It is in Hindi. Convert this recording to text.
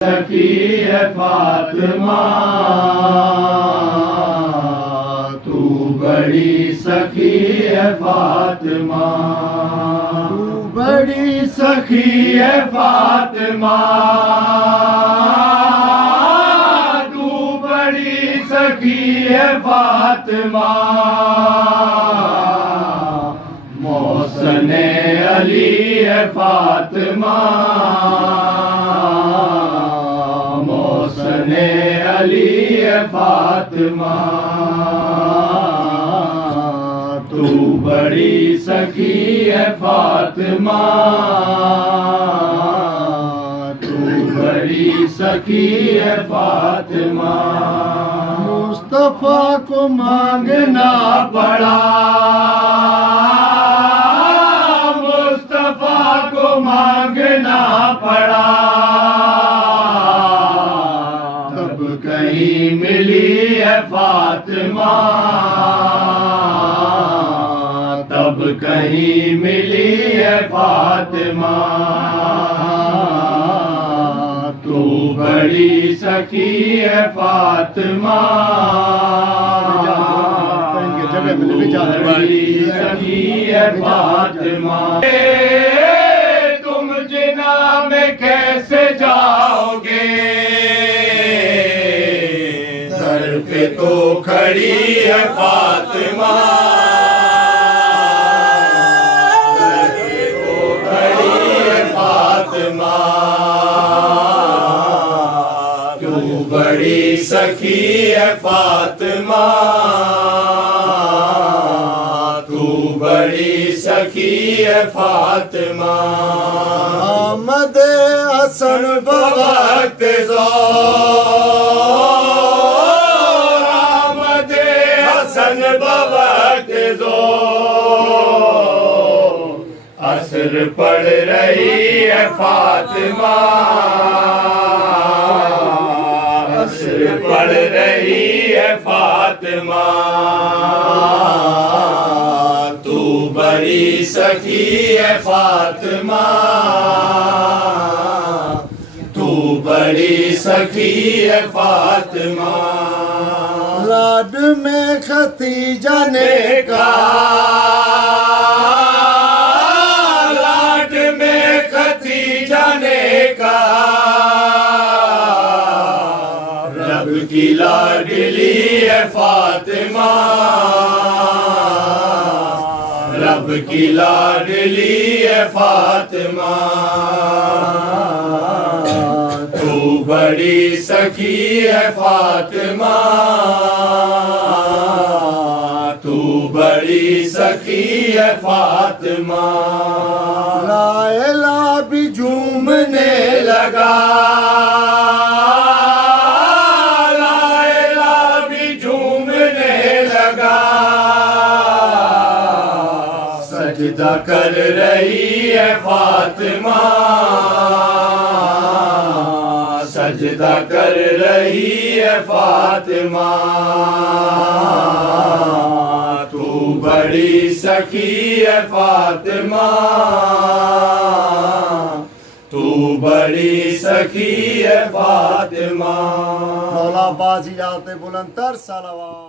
सखी है फातिमा, तू बड़ी सखी है फातिमा, तू बड़ी सखी है फातिमा, तू बड़ी सखी है फातिमा। मोहसिने अली है फातिमा, मोहसिने अली है फातिमा, तू बड़ी सखी है फातिमा, तू बड़ी सखी है फातिमा। मुस्तफा को मांगना पड़ा, मुस्तफा को मांगना पड़ा, तब कहीं मिली है फातिमा, तब कहीं मिली है फातिमा। तू बड़ी सखी है फातिमा, बड़ी सखी है फातिमा। तुम जिना में कैसे जाओगे, दर पे तो खड़ी है फातिमा, दर पे तो खड़ी है फातिमा। तू बड़ी सखी है फातिमा, तू बड़ी सखी है फातिमा। आमद हसन बवक्त ज़ोर, आमद हसन बवक्त ज़ोर, असर पड़ रही है फातिमा, असर पड़ रही है फातिमा। तू बड़ी सखी है फातिमा, तू बड़ी सखी है फातिमा। लाड में खतीजा ने का लाड में खतीजा ने का, रब की लाडली है फातिमा, रब की लाडली है फातिमा। तू बड़ी सखी है फातिमा, तू बड़ी सखी है फातिमा। लायला भी झूमने लगा, लायला भी झूमने लगा, सजदा कर रही है फातिमा, सजदा कर रही है फातिमा। तू बड़ी सखी है फातिमा, तू बड़ी सखी है फातिमा। मौला बाजी आते बुलंदर सलावा।